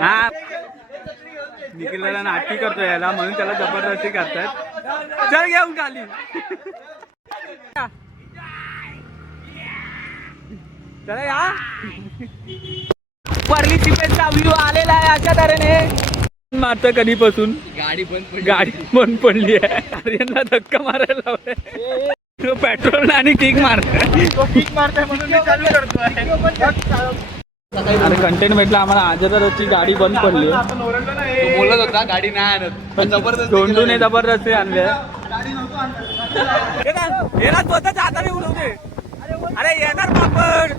हा निखिलला नाटकी करतो याला म्हणून त्याला जबरदस्ती करतात. चल घेऊन खाली. चला या वरली चिपेचा व्ह्यू आलेला आहे अशा तऱ्हेने. मारतं कधीपासून गाडी बंद पडली आहे. आर्यनला धक्का मारायला लावलाय. तो पेट्रोल आणि किक मारतोय म्हणून मी चालू करतोय. अरे कंटेंट भेटला आम्हाला. आजची गाडी बंद पडली. बोलत होता गाडी नाही आणत पण जबरदस्त दोंडूने जबरदस्ती आणले. स्वतःच्या हाताने उडवते. अरे येणार पापड.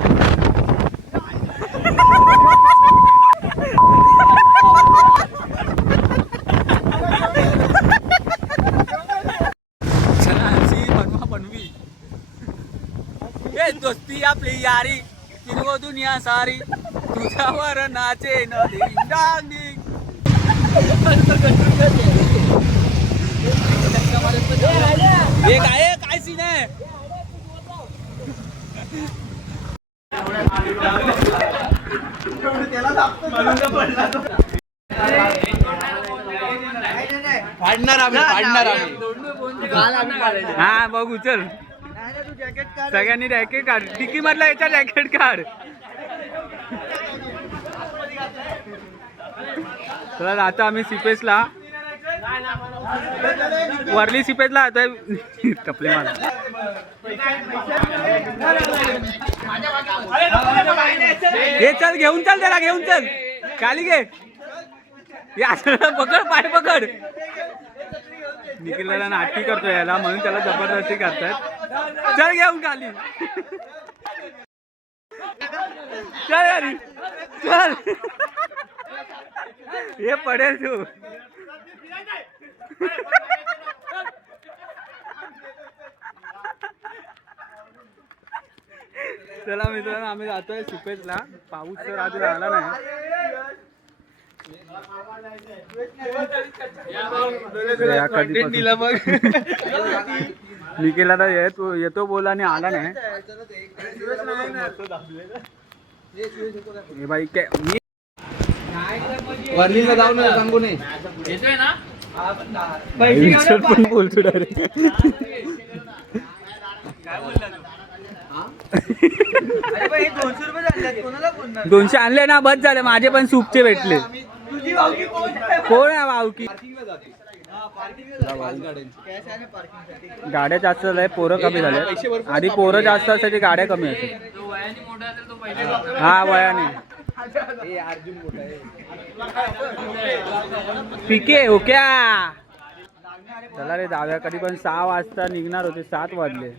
बनवी दोस्ती आपली यारी किरवो दुनिया सारी तुझ्यावर नाचे नदी डांगी. काय सीन आहे. हा बघू चल. सगळ्यांनी रॅकेट काढ. डिकी मधला याच्या रॅकेट काढ. चला आता आम्ही सिपेसला वरली सिपेसला आता कपले मला. हे चल घेऊन चल त्याला घेऊन चल खाली घे. पकड पाय पकड. निखिलला नाटकी करतो याला म्हणून त्याला जबरदस्ती करतात. चल घेऊन खाली. चल यारी चल. हे पडेल तू. चला मित्रांनो आम्ही जातोय सिपेसला. पाऊस तर अजून आला नाही. निखिल आता येतो बोला आणि आला नाही. बाई मी वरलीला जाऊ ना सांगू नये. येतोय ना पण बोलतो डायरेक्ट. काय बोलला तू. 200 आणले ना बस झाले. माझे पण सूपचे भेटले. कोण आहे वावकी. गाड्या जास्त झाल्या पोरं कमी झाले. आधी पोरं जास्त असायची गाड्या कमी होत्या. हा वयाने पिके हो क्या. चला रे जाऊया. कधी पण 6 वाजता निघणार होते. 7 वाजले.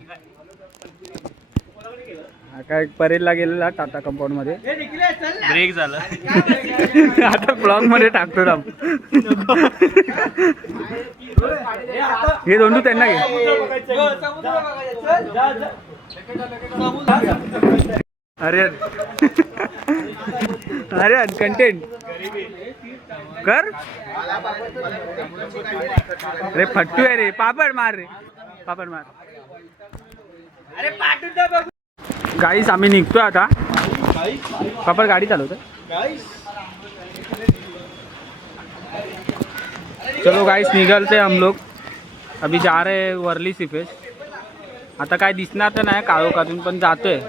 काय परेलला गेलेला टाटा कंपाऊंड मध्ये ब्रेक झाला. आता ब्लॉग मध्ये टाकतो राम. हे दोंडू त्यांना घे. अरे अरे कंटेंट कर. अरे फट्टू आहे रे. पापड मार रे. पापड मार. अरे पाठवून गाईस आम्ही निघतोय आता. पापड गाडी चालवतो. चलो गाइस निकलते हम लोग. अभी जा रहे हैं वर्ली सिपेस. आता काय दिसणार तर नाही काळोखातून पण जातोय.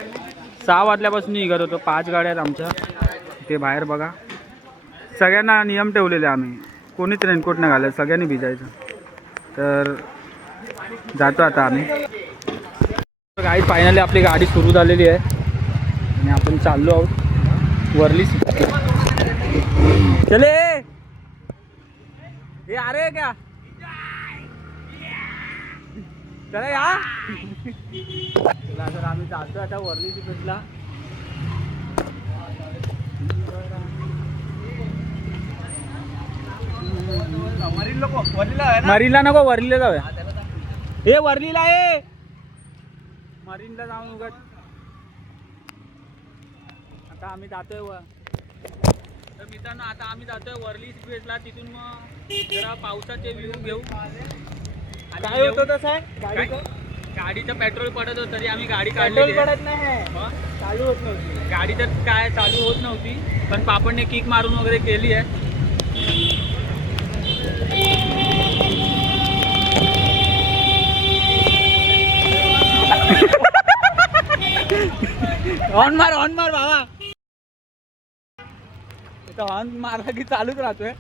6 वाजल्यापासून निघत होतो. 5 गाड्या आहेत आमच्या. ते बाहेर बघा. सगळ्यांना नियम ठेवलेले आम्ही. कोणीच रेनकोट नाही घालायचं. सगळ्यांनी भिजायचं. तर जातो आता आम्ही. गाडी फायनली आपली गाडी सुरू झालेली आहे आणि आपण चाललो आहोत वर्ली सिपेस. चले ये आ रहे क्या. चला या. चला तर आम्ही जातो आता वर्ली सिपेसला. मरीनला नको वर्लीला जाऊया. हे वर्लीला आहे. मरीनला जाऊन उगत. आता आम्ही जातोय तर मित्रांनो आता आम्ही जातोय वर्ली सिपेसला. तिथून मग जरा पावसाचे व्ह्यू घेऊ. काय होतं तसं आहे गाडीचं पेट्रोल पडत होतं तरी आम्ही गाडी काढली पडत नाही चालू होत नव्हती गाडी तर काय चालू होत नव्हती पण पापडने किक मारून वगैरे केली आहे हॉर्न मार बाबा हॉर्न मारला की चालूच राहतोय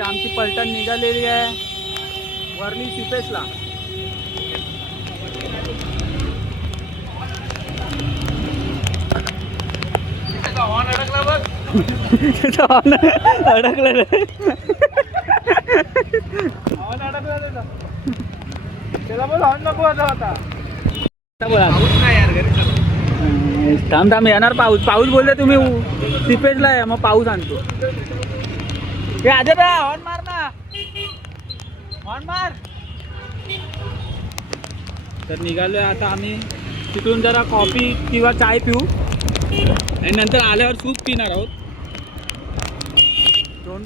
आमची पलटण निघालेली आहे वर्ली सिपेसला हॉर्न अडकला बघ. अडकलं हॉर्न अडकला त्याचा. त्याला बोल हॉर्न नको होता. बोला पाऊस नाही यार घरी चल. थांब येणार पाऊस बोलले तुम्ही सिपेसला आहे मग पाऊस आणतो हे आजे हॉर्न मार ना हॉर्न मार तर निघालोय आता आम्ही तिथून जरा कॉफी किंवा चाय पिऊ आणि नंतर आल्यावर सूप पिणार आहोत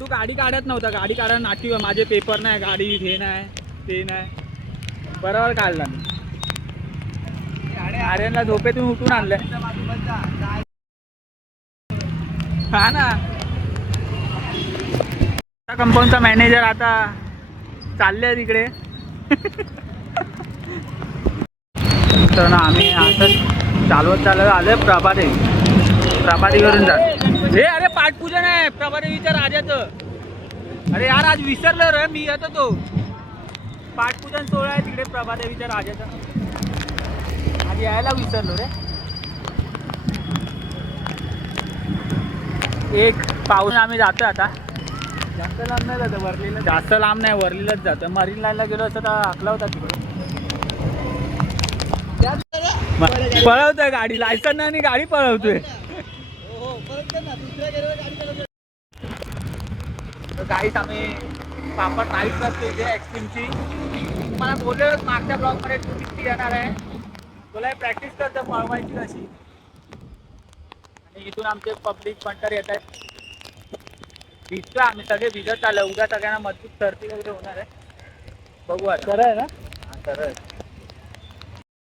तू गाडी काढत नव्हता गाडी काढायला नाटी माझे पेपर नाही गाडी हे नाही ते नाही बरोबर काढला मी आर्यनला झोपेतून उठून आणलंय हा ना कंपाऊंडचा मॅनेजर आता चालले तिकडे तर ना आम्ही असं चालवत आलोय प्रभादेवीवरून जात हे अरे पाठपूजन आहे प्रभादेवीच्या राजाचं अरे यार आज विसरलो रे मी येतो तो पाठपूजन सोहळा आहे तिकडे प्रभादेवीच्या राजाचा आज यायला विसरलो रे एक पाऊस आम्ही जातो आता जास्त लांब नाही जातं वरलीला. जास्त लांब नाही वरलीलाच जातं मरीन लाईनला गेलो असं तर हाकला होता तिकडे पळवतोय गाडी लायसन नाही आणि गाडी पळवतोय गाडीच आम्ही पापड नाईट करतो इथे एक्स्ट्रीमची तुम्हाला बोललो मागच्या ब्लॉगमध्ये तू किती येणार आहे तुला प्रॅक्टिस करतो पळवायची कशी आणि इथून आमचे पब्लिक पंटर येत आहेत भिजतो आम्ही सगळे भिजत चाललो उद्या सगळ्यांना मजबूत सर्दी वगैरे होणार आहे बघू आता खरं आहे ना हा खरं आहे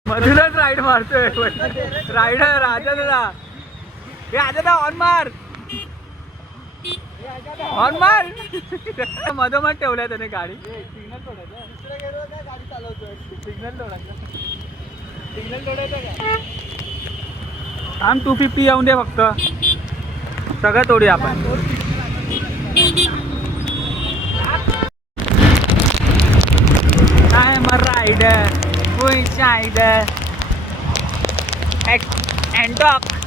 मधूनच राईड मारतोय रायडर राजा हे आजा ऑन मार ऑन मार मधोमध ठेवलाय त्याने गाडी सिग्नल तोडायचं. दुसऱ्या गेअरवर काय गाडी चालवतोय. सिग्नल तोडायचं सिग्नल तोडायचं काय? आम 250 येऊन दे फक्त सगळं तोडूया आपण काय मग रायडर होय रायडर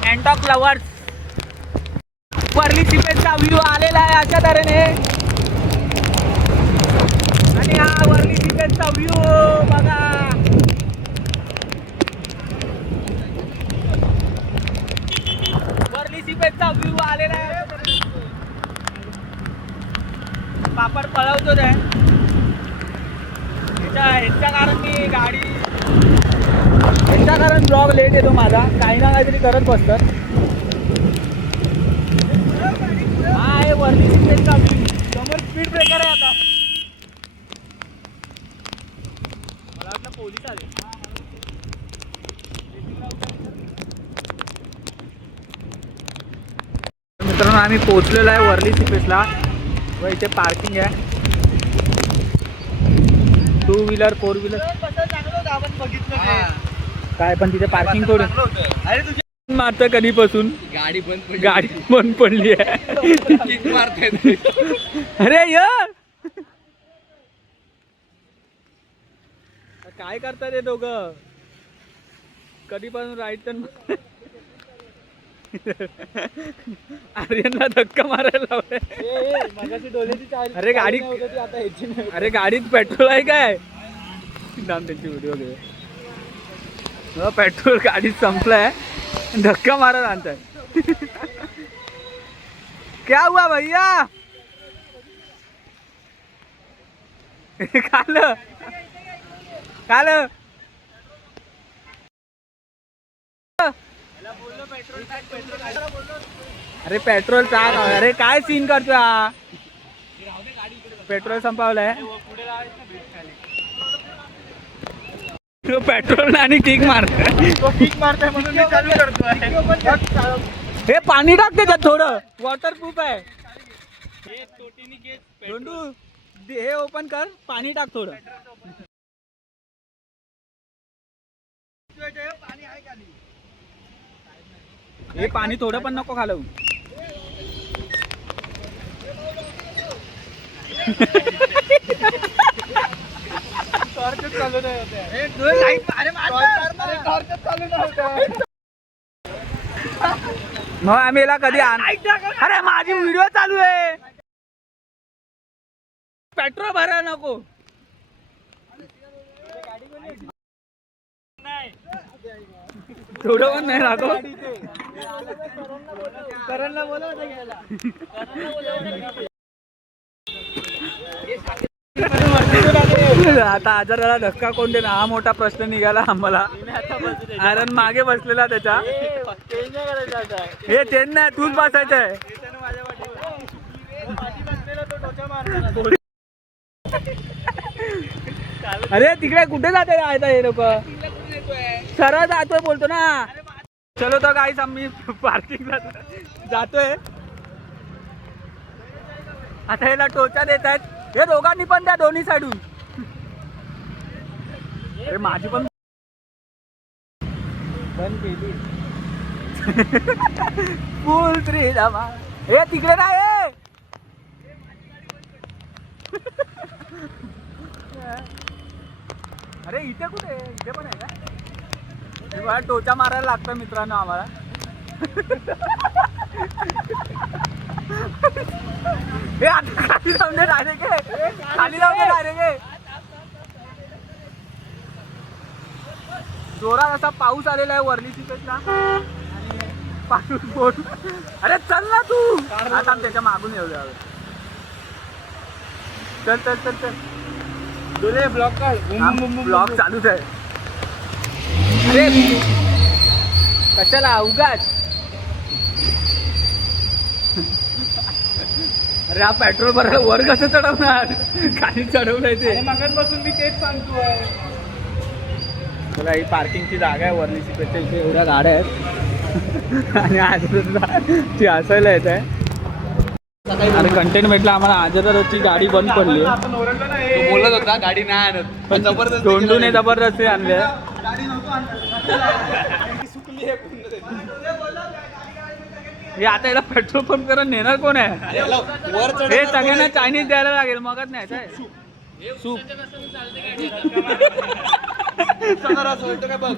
अँटॉक लवर्स वर्ली सिपेसचा व्ह्यू आलेला आहे अशा तऱ्हेने आणि हा वर्ली सिपेसचा व्ह्यू बघा वर्ली सिपेसचा व्ह्यू आलेला आहे पापड पळवतो ते ह्यांच्या कारण मी गाडी ह्यांच्या कारण ब्लॉग लेट येतो माझा काही ना काहीतरी करत बसतात हा हे वरती समोर स्पीड ब्रेकर आहे आता मला वाटलं पोलीस आले मित्रांनो आम्ही पोहोचलेलो आहे वर्ली सिपेसला व इथे पार्किंग आहे 2 व्हीलर 4 व्हीलर चांगलं होतं आपण बघितलं काय पण तिथे पार्किंग थोडी अरे तुझी मारतं कधीपासून गाडी गाडी बंद पडली आहे किक मारते. अरे य काय करतात हे दोघं कधीपासून राईट तर आर्यनला धक्का मारायला लावलाय अरे गाडी अरे गाडीत पेट्रोल आहे काय नाम त्यांची व्हिडिओ घे पेट्रोल गाडीत संपलाय धक्का मारत आणताय क्या हुआ भैया काल अरे पेट्रोल टाक अरे काय सीन करतोय हा पेट्रोल संपवलंय तो पेट्रोल आणि किक मारतोय. तो किक मारताय म्हणून मी चालू करतोय. हे पाणी टाक त्याच्यात थोडं, वॉटरप्रूफ आहे. धोंडू हे ओपन कर, पाणी टाक थोडं. हे पाणी थोडं पण नको घालवू. टॉर्चच चालू नाही होते. टॉर्चच चालू नाही होते. मग आम्ही याला कधी अरे माझी व्हिडिओ चालू आहे. पेट्रोल भरा नको. थोडं पण नाही राहतो. करणला बोला होता घ्यायला. आता आजाराला धक्का कोण देणार हा मोठा प्रश्न निघाला आम्हाला. कारण मागे बसलेला त्याच्या हे चेन नाही, तूच बसायचं आहे. अरे तिकडे कुठे जाते हे लोक, सरळ जातोय बोलतो ना. चलो तर गाईस आम्ही पार्किंगला जातोय. आता याला टोचा देत आहेत. हे दोघांनी पण द्या, दोन्ही साईडून. अरे माझी पण बंद केली. फुल 3 धामा. हे तिकडे नाही. अरे इथे कुठे, इथे पण आहे का? टोचा मारायला लागतं मित्रांनो आम्हाला. हे आता खाली जाऊन दे डायरेक्ट, खाली जाऊन दे डायरेक्ट. जोरात असा पाऊस आलेला आहे वरली सिपेसला आणि पाऊस बोट. अरे चल ना तू. आता त्याच्या मागून येऊ द्यावं. चल चल चल चल. ब्लॉक काढ. ब्लॉक चालूच आहे. अरे कशाला उगाच. अरे हा पेट्रोल भरायला वर कसं चढवणार, खाली चढवलंय ते. मागांपासून मी तेच सांगतोय. चला ही पार्किंगची जागा आहे वरली सिपेसच्या इथे. एवढ्या गाड्या आहेत आणि आजरा ती हसायला येत आहे. अरे कंटेंट भेटला आम्हाला. आजराची गाडी बंद पडली. आपण ओरडलो ना हे. बोलत होता गाडी नाही आणत, पण जबरदस्त धोंडूने जबरदस्ती आणले. गाडी नव्हतो आणत. सुकली आहे पूर्ण त्याची. हे आता याला पेट्रोल पंप करून नेणार कोण आहे? वर हे सगळ्यांना चायनीज द्यायला लागेल मगच नाही काय सूप. काय बघ.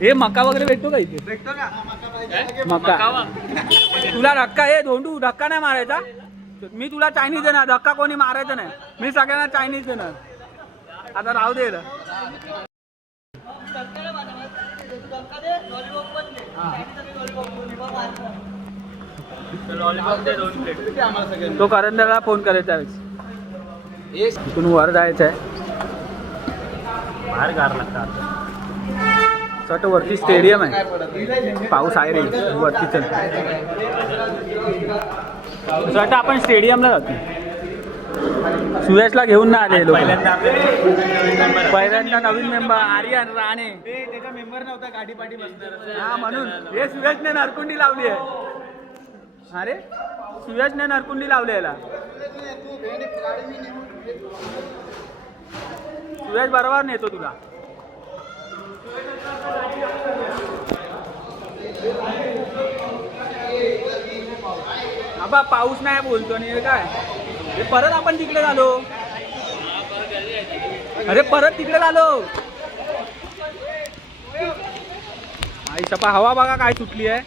हे मका वगैरे भेटतो का इथे? भेटतो का? मका. तुला धक्का, हे धोंडू धक्का नाही मारायचा. मी तुला चायनीज देणार, धक्का कोणी मारायचा नाही. मी सगळ्यांना चायनीज देणार. आता राहू दे. तो करंदळला फोन करायचा वेळेस. इथून वर जायचं आहे. बाहेर गार लागतात. वरती स्टेडियम आहे. पाऊस आहे रे वरती. चल असं आपण स्टेडियमला जातो. सुयशला घेऊन नाही आले लोक. पहिल्यांदा नवीन मेंबर आर्यन राणे. त्याचा मेंबर नव्हता गाडी पाठी बसणार. हा म्हणून हे सुयशने नरकुंडी लावली आहे. अरे सुयशने नरकुंडी लावली याला. सुयश बरोबर नेतो तुला. आबा पाऊस नाही बोलतो आणि हे काय. हे परत आपण तिकडे झालो. अरे परत तिकडे झालो. आई सपा हवा बघा काय सुटली आहे.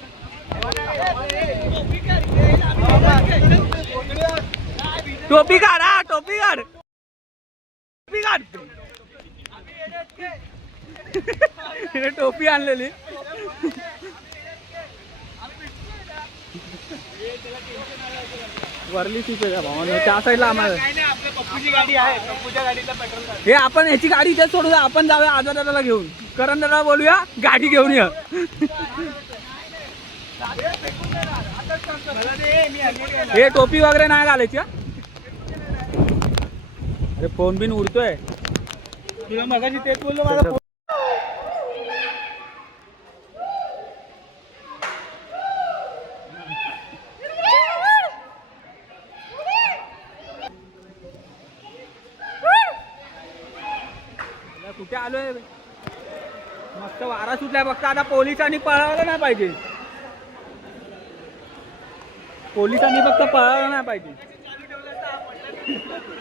टोपी काढ. हा टोपी काढ. टोपी काढ. टोपी आणलेली. वरली सीट आहे भावाने. त्या साईडला आम्हाला आपल्या पप्पूची गाडी आहे. पप्पूच्या गाडीला पेट्रोल. हे आपण याची गाडी इथे सोडूया. आपण जाऊया आजाराला घेऊन. करंदळला बोलूया गाडी घेऊन ये. हे टोपी वगैरे नाही घालायची. अरे फोन बिन उडतोय. तुला मगाशी तेच बोललो मला कुठे आलोय मस्त वारा सुटलाय फक्त आता पोलिसांनी पळायला नाही पाहिजे फक्त पळायला नाही पाहिजे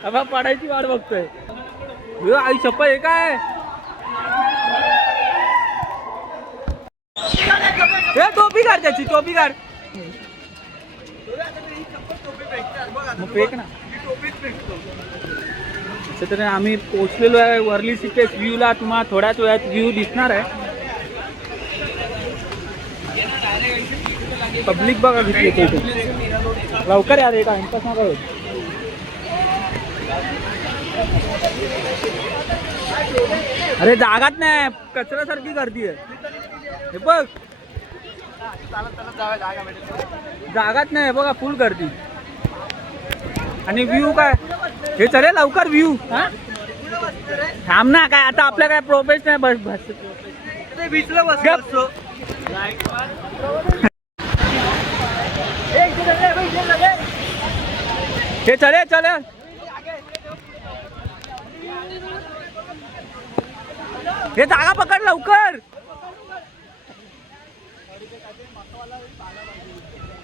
आता पडायची वाट बघतोय आई चप्पल हे काय हे टोपी काढ त्याची टोपी काढ मग फेक ना तर आम्ही पोहोचलेलो आहे वर्ली सिपेस व्ह्यूला तुम्हाला थोड्याच वेळात व्ह्यू दिसणार आहे पब्लिक बघा किती येते इथे लवकर यार हे टाइमपास नका होत अरे जागाच नाही कचऱ्यासारखी गर्दी आहे हे बघ जागाच नाही बघा फुल गर्दी आणि व्ह्यू काय हे चले लवकर व्ह्यू थांब ना काय आता आपल्या काय प्रोफेशनल बस हे चले चले हे जागा पकड लवकर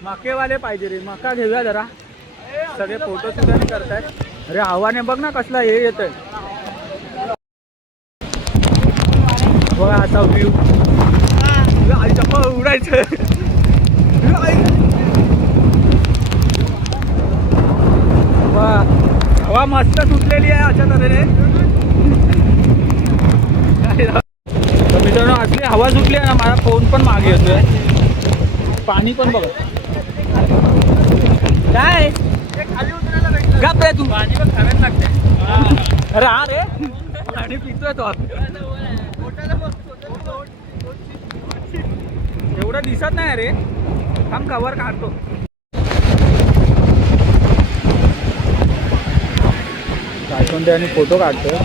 मकेवाले पाहिजे रे मका घेऊया जरा सगळे फोटो सुद्धा नाही करतायत अरे हवाने बघ ना कसला हे येतोय बघा असा व्ह्यू आई चप्पल उडायचं हवा मस्त सुटलेली आहे अशा तऱ्हेने तर मित्रांनो असली हवा सुटली आहे ना माझा फोन पण मागे येतोय पाणी पण बघा काय गप रे तू पाणी पण खाण्यात लागते अरे हा रे पाणी पितोय तो एवढं दिसत नाही रे थांब कवर काढतो काढतो आणि फोटो काढतो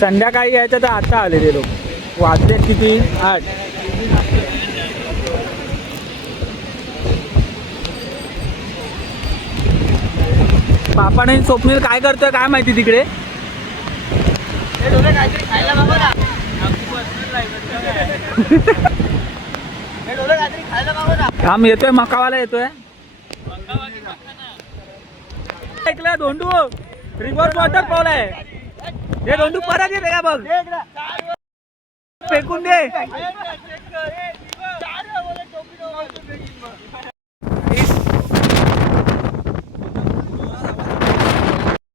संध्याकाळी यायचं तर आता आले ते लोक वाजले किती 8 पापाने स्वप्नील काय करतोय काय माहिती तिकडे काम येतोय मकावाला येतोय ऐकलं धोंडू रिव्हर्स वॉटरफॉल आहे हे धोंडू परत येते का बघ फेकून दे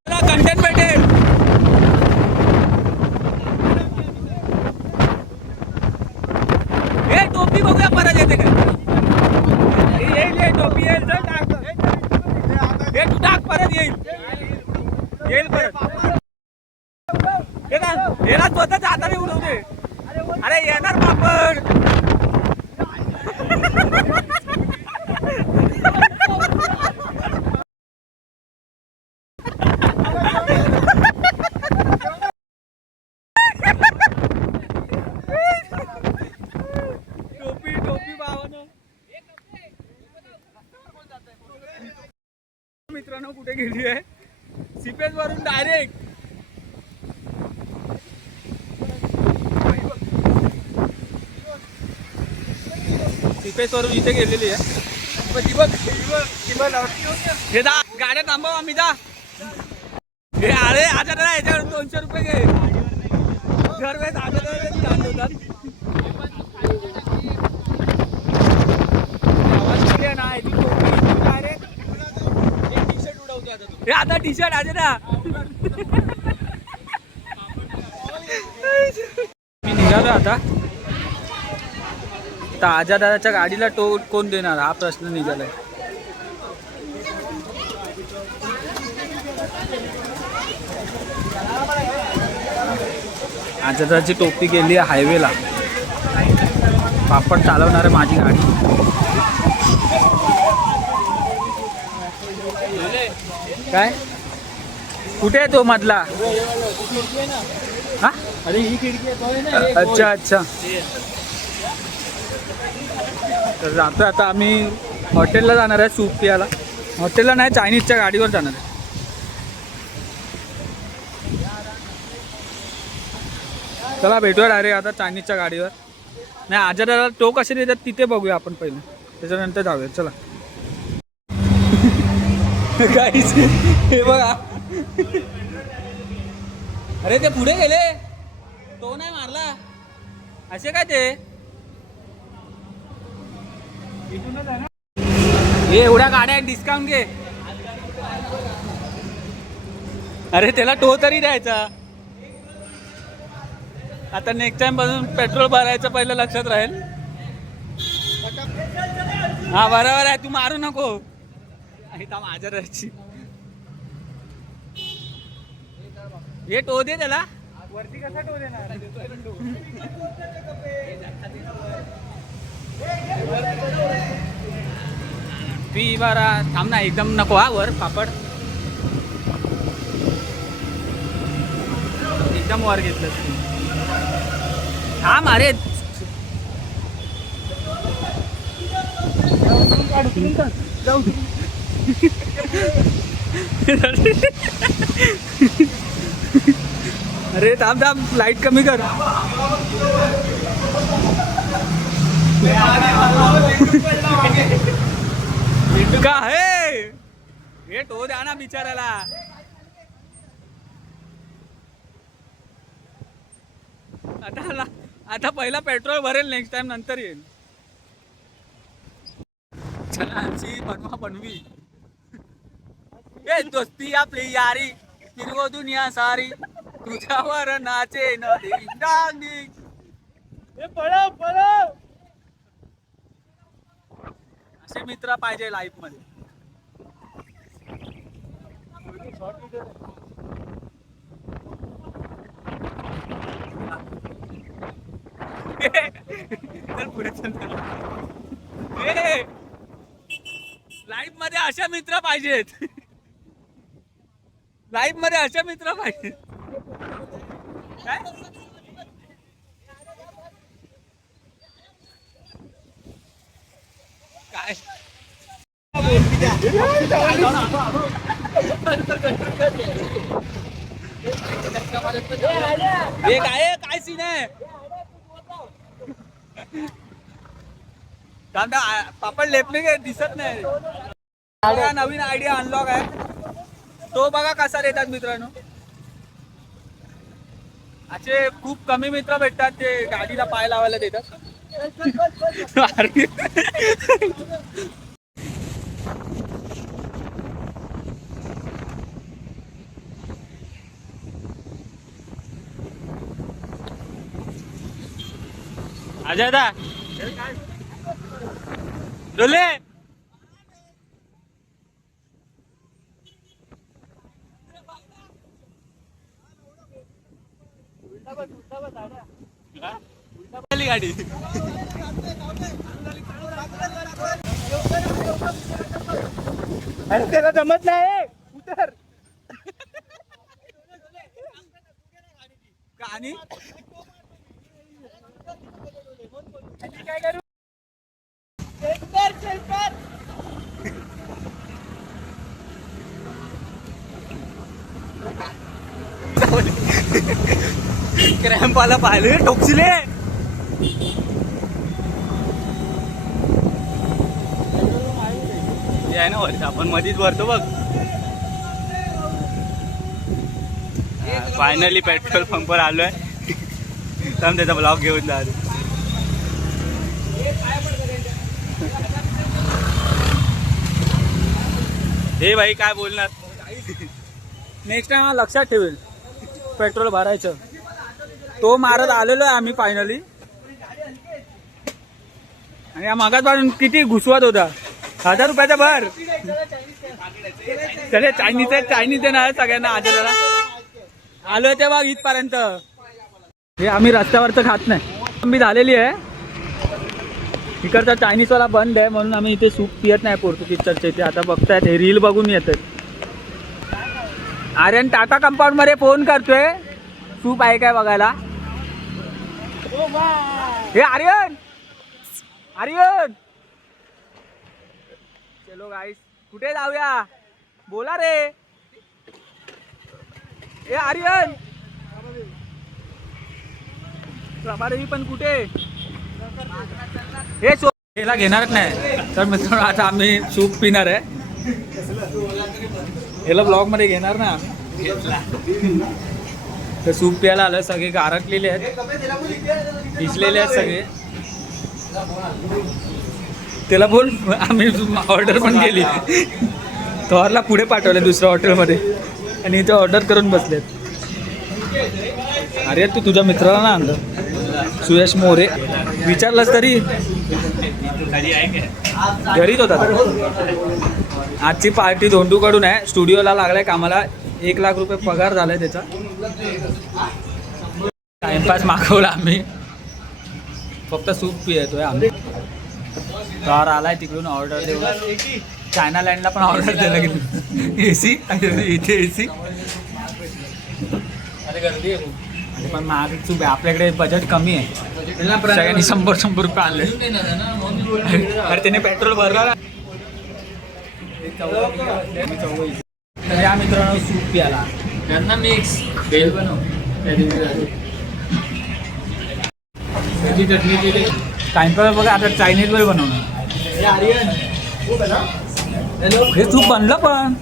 कंटेंट भेटेल हे टोपी बघूया परत येते काय येईल हे टोपी येईल हे तू टाक परत येईल परत हे ना स्वतःच्या हाताने उडवते अरे येणार पापड मित्रांनो कुठे गेली आहे सिपेस वरून डायरेक्ट सिपेस वरून इथे गेलेली आहे हे गाड्या थांबव आम्ही जा हे अरे आता ना याच्यावर 200 रुपये घे दरवेळेस आता होतात हे आता टी शर्ट आहे ना मी निघालो आता आजा दादाच्या गाडीला टो कोण देणार हा प्रश्न निघालाय आजा दादाची टोपी गेली आहे हायवेला पापड चालवणार आहे माझी गाडी काय कुठे आहे तो मधला? हा अरे ही खिडकी आहे, तो आहे ना, एक अच्छा अच्छा. तर जातो आता आम्ही हॉटेलला जाणार आहे सूप पियाला. हॉटेलला नाही, चायनीजच्या गाडीवर जाणार आहे. चला भेटूया डायरेक्ट आता चायनीजच्या गाडीवर. नाही आजाराला टो कसे देतात तिथे बघूया आपण पहिले, त्याच्यानंतर जाऊया. चला. काहीच हे बघा. अरे ते पुढे गेले, तो नाही मारला. असे काय ते हे एवढ्या गाड्या आहेत, डिस्काउंट घे. अरे त्याला टो तरी द्यायचा. आता नेक्स्ट टाइम पासून पेट्रोल भरायचं पहिलं लक्षात राहील. हा बरोबर आहे, तू मारू नको. माझ्या राहायची हे टो दे त्याला. वरती कसा टो देणार? पी बारा थांब ना, एकदम नको हा वर पापड. एकदम वर घेतलं थांब. अरे जाऊ अरे थांब थांब, लाईट कमी कर. का हे हे टो द्या ना बिचाराला. आता पहिला पेट्रोल भरेल, नेक्स्ट टाइम नंतर येईल. चला आमची बनवा बनवी. हे दोस्ती आपली यारी, फिरवो दुनिया सारी, तुझ्यावर नाचे नदी डांगी. हे पळव पळव. असे मित्र पाहिजे लाईफ मध्ये. लाईफ मध्ये अशा मित्र पाहिजेत. लाईफ मध्ये अशा मित्र पाहिजेत. काय काय हे काय काय सीन आहे? दादा पापड लेपणे काय दिसत नाही. नवीन आयडिया अनलॉक आहे तो, बघा कसा देतात मित्रांनो. असे खूप कमी मित्र भेटतात ते गाडीला पाय लावायला देतात. अजय दा डोले गाडी. अरे त्याला जमत नाही, उतर. आणि काय करू? क्रॅम्प आला पाहिले टोकसिले. आहे ना वरती, आपण मधीच भरतो बघ. फायनली पेट्रोल पंपवर आलोय. थांब त्याचा ब्लॉग घेऊन जा. हे भाई काय बोलणार. नेक्स्ट टाइम लक्षात ठेवेल पेट्रोल भरायचं. तो मारत आलेलो आहे आम्ही फायनली. आणि या मागात पासून किती घुसवत होता. 1000 रुपयाचा भर. चले चायनीज देणार सगळ्यांना. आजाराला आलोय ते बघ इथपर्यंत. हे आम्ही रस्त्यावरचं खात नाही. मी झालेली आहे. इकडचा चायनीजवाला बंद आहे म्हणून आम्ही इथे सूप पियत नाही पोर्तुगीज चर्च इथे. आता बघतायत हे रील बघून येतात. आर्यन टाटा कंपाऊंड मध्ये फोन करतोय सूप आहे काय बघायला. हे आर्यन आर्यन चलो गाईस कुठे जाऊया बोला रे. हे आर्यन प्रभादेवी पण कुठे हे याला घेणारच नाही तर मित्रांनो आता आम्ही सूप पिणार आहे. याला ब्लॉग मध्ये घेणार ना आम्ही. तर सूप प्यायला आलं सगळे गारटलेले आहेत भिजलेले आहेत सगळे. त्याला बोल आम्ही ऑर्डर पण केली तोरला पुढे पाठवले दुसऱ्या हॉटेलमध्ये आणि इथे ऑर्डर करून बसलेत. अरे तू तुझ्या मित्राला ना आणलं सुयश मोरे विचारलंस तरी घरीच होता. आजची पार्टी धोंडूकडून आहे. स्टुडिओला लागलाय कामाला 1 लाख रुपये पगार झालाय त्याचा. टाइमपास मागवला आम्ही फक्त सूप पितोय आम्ही. तर आलाय तिकडून ऑर्डर देऊ चायना लँडला पण ऑर्डर द्यायला गेलो AC इथे AC पण महाग सूप आहे आपल्याकडे बजेट कमी आहे. सगळ्यांनी 100 रुपये आणले अरे त्याने पेट्रोल भरला. तर या मित्रांनो सूप प्याला त्यांना मिक्स बेल बनव त्याची चटणी केली. टाइमपास बघा आता चायनीज वर बनवणार. हे सूप बनलं पण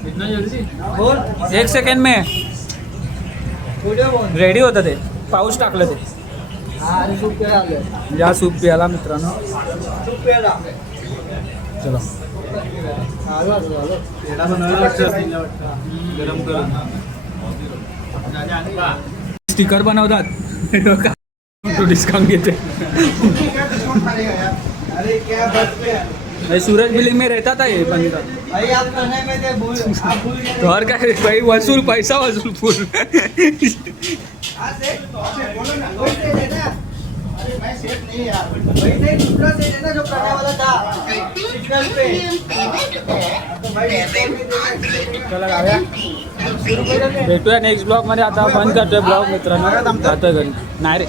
1 सेकंड में रेडी होतं ते पाऊस टाकलं ते. या सूप प्याला मित्रांनो चलो गरम करून स्टिकर बनवतात डिस्काउंट घेते. सूरज बिल्डिंग में रहता था ये बंदा तो और क्या भाई वसूल पैसा वसूल फुल. चला जाऊया भेटूया नेक्स्ट ब्लॉग मध्ये. आता बंद करतोय ब्लॉग मित्रांनो जातोय घरी नाही रे.